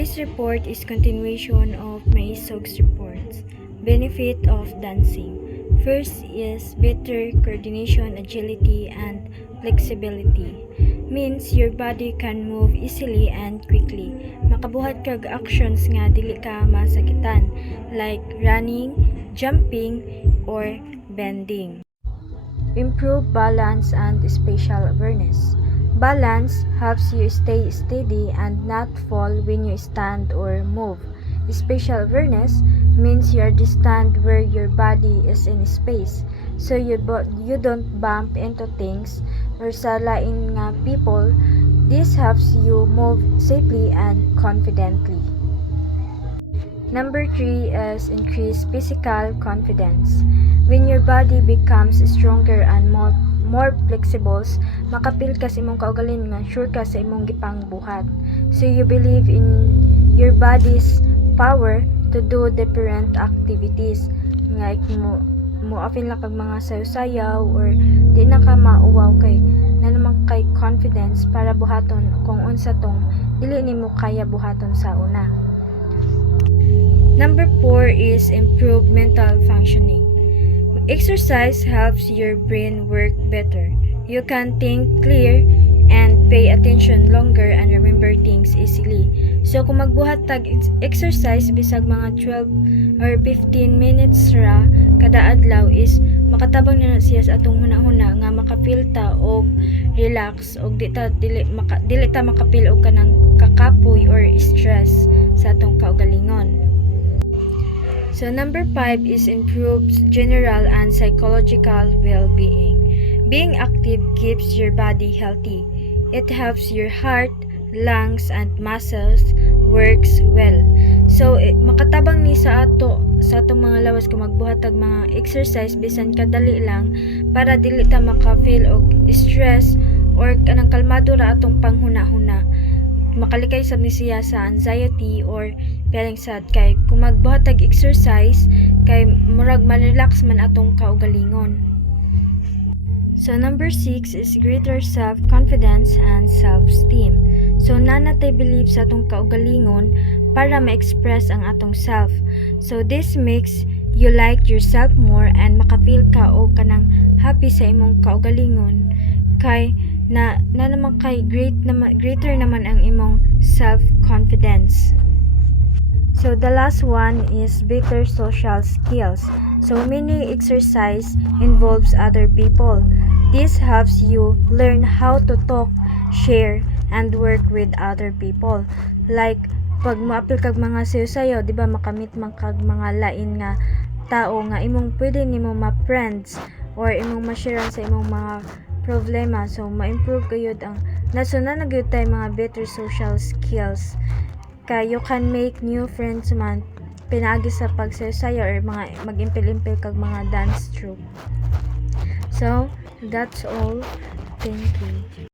this report is continuation of my SOGS reports. Benefit of dancing. First is better coordination, agility, and flexibility. Means your body can move easily and quickly. Makabuhat kag actions nga dili ka masakitan like running, jumping, or bending. Improve balance and spatial awareness. Balance helps you stay steady and not fall when you stand or move. Spatial awareness means you understand where your body is in space, so you don't bump into things or sa lain nga people. This helps you move safely and confidently. Number 3 is increase physical confidence. When your body becomes stronger and more flexible, makapil ka sa imong kaugalingon nga sure ka sa imong gipang buhat. So you believe in your body's power to do different activities. Like mo apil lang kag mga sayaw-sayaw or di na ka mauwaw kay na naman kay confidence para buhaton kung unsa tong dili nimo kaya buhaton sa una. Number 4 is improve mental functioning. Exercise helps your brain work better. You can think clear and pay attention longer and remember things easily. So kung magbuhat tag exercise bisag mga 12 or 15 minutes ra kada adlaw is makatabang na siya sa atong hunahuna nga makapil ta og relax og dili ta makapil og kanang kakapoy or stress sa atong kaugalingon. So number 5 is improves general and psychological well-being. Being active keeps your body healthy. It helps your heart, lungs, and muscles works well. So makatabang ni sa atong mga lawas kung magbuhatag mga exercise bisan kadali lang para dili ta maka-feel og stress or kanang kalmado ra atong panghuna-huna. Makalikay sad ni siya sa anxiety or feeling sad kay kung magbuhatag exercise kay murag ma-relax man atong kaugalingon. So number 6 is greater self-confidence and self-esteem. So nanatay believe sa atong kaugalingon para ma-express ang atong self. So this makes you like yourself more and makafeel ka og kanang happy sa imong kaugalingon kay na naman kay greater naman ang imong self-confidence. So the last one is better social skills. So many exercise involves other people. This helps you learn how to talk, share, and work with other people. Like pag moapil kag mga sayo-sayo, di ba makamit man kag mga lain nga tao nga imong pwede nimo ma-friends or imong ma-share sa imong mga problema. So ma-improve gayud ang nasuna na gyud tay mga better social skills. Kay you can make new friends man pinaagi sa pagsayaw or mga mag-impil-impil kag mga dance troupe. So that's all. Thank you.